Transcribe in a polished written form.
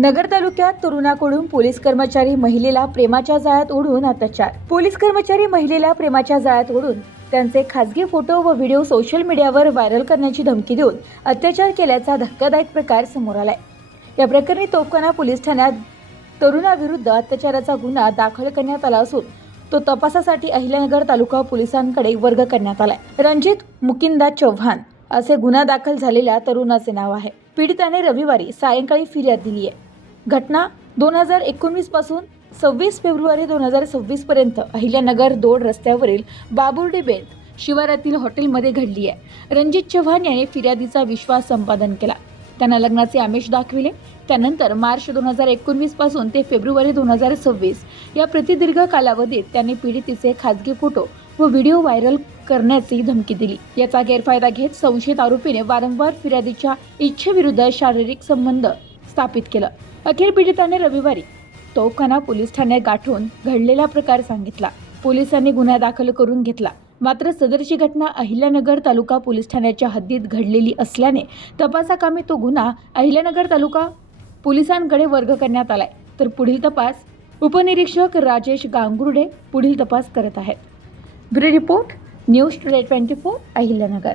नगर तालुक्यात तरुणाकडून पोलीस कर्मचारी महिलेला प्रेमाच्या जाळ्यात ओढून अत्याचार. पोलीस कर्मचारी महिलेला प्रेमाच्या जाळ्यात ओढून त्यांचे खासगी फोटो व व्हिडिओ सोशल मीडियावर व्हायरल करण्याची धमकी देऊन अत्याचार केल्याचा धक्कादायक प्रकार समोर आलाय. या प्रकरणी तोफखाना पोलीस ठाण्यात तरुणाविरुद्ध अत्याचाराचा गुन्हा दाखल करण्यात आला असून तो तपासासाठी अहिल्यानगर तालुका पोलिसांकडे वर्ग करण्यात आलाय. रणजित मुकिंदा चव्हाण असे गुन्हा दाखल झालेल्या तरुणाचे नाव आहे. पीडिताने रविवारी सायंकाळी फिर्याद दिली आहे. घटना 2019 पासून 26 फेब्रुवारी 2026 पर्यंत अहिल्यानगर 2 रस्त्यावरील बाबुर्डी बेट शिवारातील हॉटेलमध्ये घडली आहे. रणजित चव्हाण याने फिर्यादीचा विश्वास संपादन केला. त्यांना लग्नाचे आमिष दाखविले. त्यानंतर मार्च 2019 पासून ते फेब्रुवारी 2026 या प्रतिदीर्घ कालावधीत त्यांनी पीडितेचे खासगी फोटो व व्हिडिओ व्हायरल करण्याची धमकी दिली. याचा गैरफायदा घेत संशयित आरोपीने वारंवार फिर्यादीच्या इच्छेविरुद्ध शारीरिक संबंध स्थापित केला. अखेर पीडिताने रविवारी तोफखाना पोलीस ठाण्यात गाठून घडलेला प्रकार सांगितला. पोलिसांनी गुन्हा दाखल करून घेतला. मात्र सदरची घटना अहिल्यानगर तालुका पोलीस ठाण्याच्या हद्दीत घडलेली असल्याने तपासाकामी तो गुन्हा अहिल्यानगर तालुका पोलिसांकडे वर्ग करण्यात आलाय. तर पुढील तपास उपनिरीक्षक राजेश गांगुर्डे पुढील तपास करत आहेत. Bureau report news today 24 Ahilyanagar.